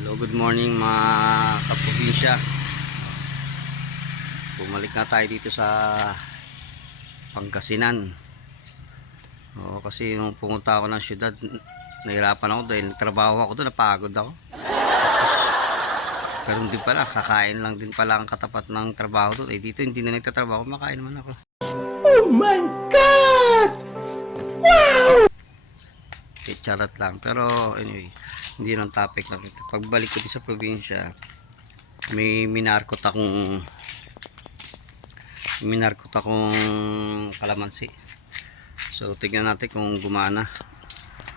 Hello, good morning mga kaprobinsya. Bumalik na tayo dito sa Pangasinan. Oo, kasi nung pumunta ako ng syudad, nahirapan ako dahil trabaho ako doon, napagod ako. Tapos, ganun din pala, kakain lang din pala ang katapat ng trabaho doon. Eh dito hindi na nagtatrabaho, makain naman ako. Oh my God! Eh, charot lang. Pero anyway, hindi ang topic lang. Pagbalik ko din sa probinsya, may minarkot akong minarkot akong kalamansi. So, tignan natin kung gumana.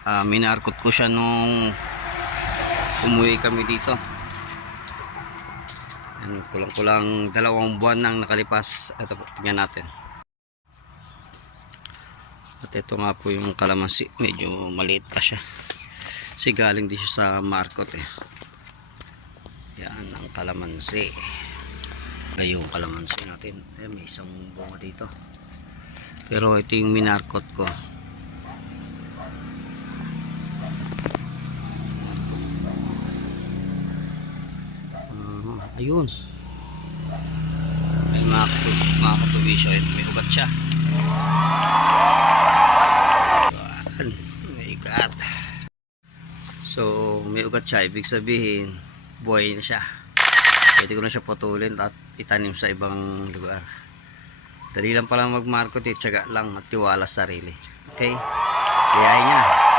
Ah, minarkot ko siya nung umuwi kami dito. Yan, kulang-kulang dalawang buwan nang nakalipas. Ito po, tignan natin. At ito nga po yung kalamansi. Medyo maliit pa siya. Kasi galing din siya sa markot eh. Yan ang kalamansi. Ay yung kalamansi natin. Eh, may isang bunga dito. Pero ito yung minarkot ko. Ah, ayun. Ay mga, kapabisyo. May ugat siya. Yan. May. So, may ugat siya. Ibig sabihin, buhay na siya. Pwede ko na siya putulin at itanim sa ibang lugar. Dali lang palang magmarkot eh. Tsaga lang at tiwala sa sarili. Okay? Kayahin niya na.